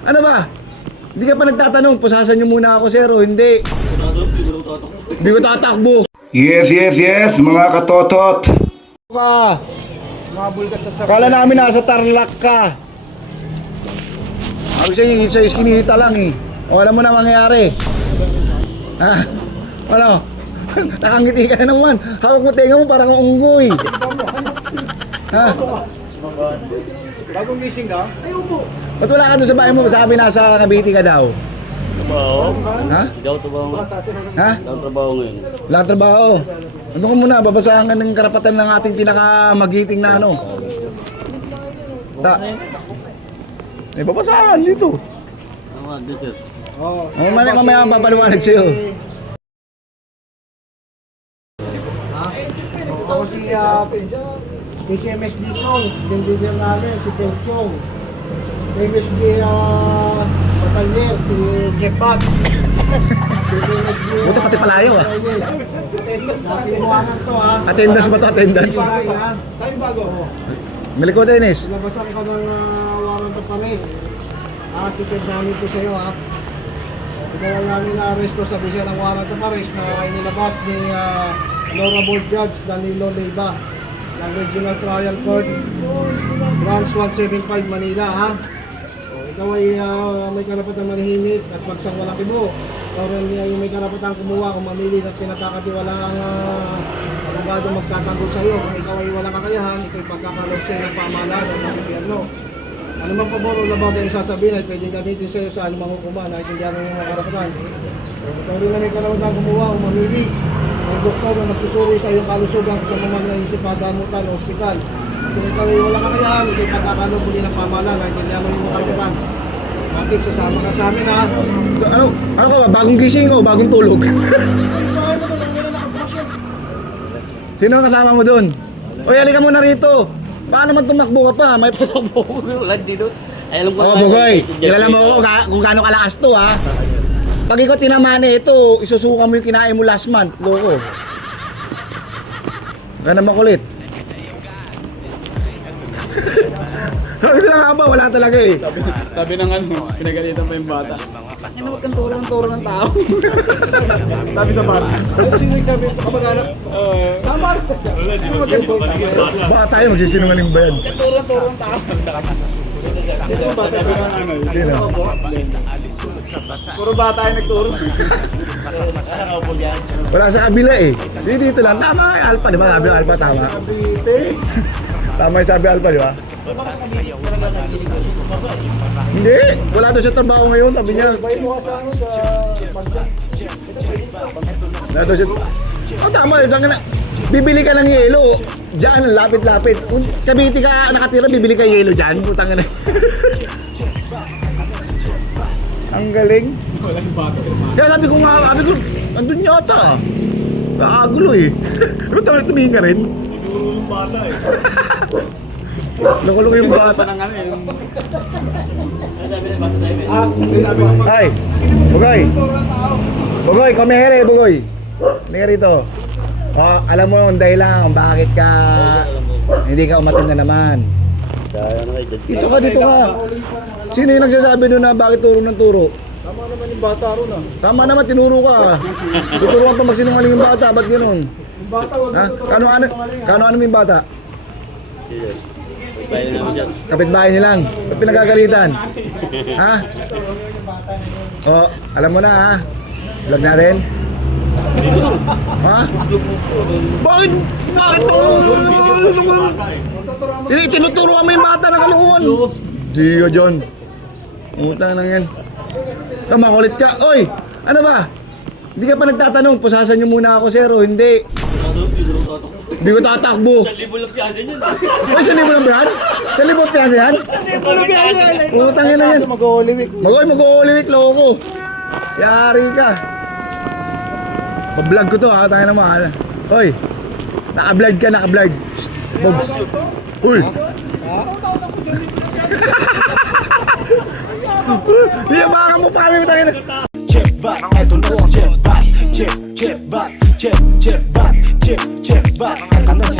Ano ba? Hindi ka pa nagtatanong, pusasan nyo muna ako, sir, o hindi? Hindi ko tatakbo. Yes, yes, yes, mga katotot. Ka. Kala namin nasa Tarlac ka. Ako sa iskinita lang eh. O alam mo na mangyayari. Ha? Ano? Nakangiti ka na naman. Hawak mo tenga mo parang unggoy. Ha? Bagong gising ka? Ayaw po. Ba't wala ka doon sa bahay mo? Sabi nasa Cavite ka daw. Trabaho? Ha? Ikaw trabaho? Ha? Ikaw trabaho ngayon? Wala trabaho. Ano ka muna, babasahan ka ng karapatan ng ating pinakamagiting na ano. May babasahan dito. Tama, sir. Mamaya papaliwanag sa'yo. Ako si PCMSD Song, yung leader namin, si Pelchong. MSD Batalyer, si Jepat. Buti pati palayo ah. Nakinuwangan to ha. Attendance ba to? Attendance? Tayo bago. Maliko Dennis. Labasan ka ng warrant of arrest. Sisend namin to sa'yo ha. Ikaw namin na-arresto sa bisya ng warrant of arrest na inilabas ni Honorable Judge Danilo Leyva ng Regional Trial Court Branch 175 Manila ha. Ikaw ay may karapatang manahimik at magsang walang kibo. Ikaw rin yung may karapatang kumuha kung mamili at pinagkakatiwala ang abogado magtatanggol sa iyo. Kung ikaw ay walang kakayahan, ito ay pagkakalog sa iyo ng pamahalaan at ng gobyerno. Ano mang pabor o labag ang isasabihin ay pwedeng gamitin sa iyo sa anumang hukuman na itindihan ng mga karapatan. Ikaw rin na may karapatang kumuha kung mamili ang doktor na magsusuri sa iyong kalusugan sa mga naisip pagamutan o ospital. Kung ikaw ay walang kakayahan, ito ay pagkakalog muli ng pamahalaan na itindihan ng mga karapatan. Bakit sasama ka sa amin ha? Ano ka ba? Bagong gising o bagong tulog? Sino ang kasama mo doon? O yali ka muna rito. Paano man tumakbo ka pa? May... Wala dito. Ay, alam ko Oh, Bugoy. Kilala mo ako kung gaano kalakas to ha. Pag ikaw tinamaan ito, isusuka mo yung kinain mo last month. Loko. Huwag ka na makulit. Sabi na nga ba? Wala talaga eh. Sabi ng ano, pinagalitan pa yung bata. Ano huwag kang turo ng tao? Sabi sa bata. Sino yung sabi ito kamag-anak? Tama! Baka tayo magsisinungaling ba yan? Yung bata sabi ng ano, Sino? puro bata yung nagturo. Wala sa kabila eh. Hindi dito lang. Tama nga yung Alpha, di ba? Sabi ng Alpha, tama. Tama yung sabi Alpha, di ba? Hindi. Wala doon sa trabaho ngayon, sabi niya. Wala doon siya. Oh, tama. Bibili ka ng yelo. Diyan, lapit-lapit. Kung Cavite ka nakatira, bibili ka yelo dyan. Putang na. Ang galing. Walang bata. Kaya sabi ko, andun yata. Nakagulo eh. Ano tawag tumingin ka rin? Nagturo yung bata eh. Nakulong yung bata. Bata ng ano eh. Ay, Bugoy. Bugoy, come here, Bugoy. Hindi rito. Oh, alam mo yung dahilan kung bakit ka hindi ka umatin na naman. Kaya na kayo. Dito ka. Sino yung nagsasabi doon na bakit turo ng turo? Tama naman yung bata ron ah. Tama naman, tinuro ka. Tuturuan pa magsinungaling yung bata, ba't gano'n? Yung bata, wag Ha? Kano yung bata? Kaya namin dyan. Kapitbahay niyo lang. Ba't pinagagalitan? Ha? Oh, alam mo na ha? Vlog natin? Ha? Bakit? Bakit? Tinuturuan mo yung bata ng kalukuhan. Di ka dyan. Utang na yan. Makulit ka. Oy! Ano ba? Hindi ka pa nagtatanong, pusasan nyo muna ako, sir, o hindi? Hindi ko tatakbo. 1,000 lang piyasan yun. Ay, 1,000 lang ba yan? 1,000 piyansa yan? Utang yan na yan. mag-uliwik. Mag-uuliwik, loko. Yari ka. Pa-vlog ko to ha, tayo na mahal. Hoy, naka-vlog ka, naka-vlog. Bogs. Uy. Iyabangan mo pa kami, tayo na. Jetbat, eto na si Jetbat. Jetbat, Jetbat, Jetbat, Eto na si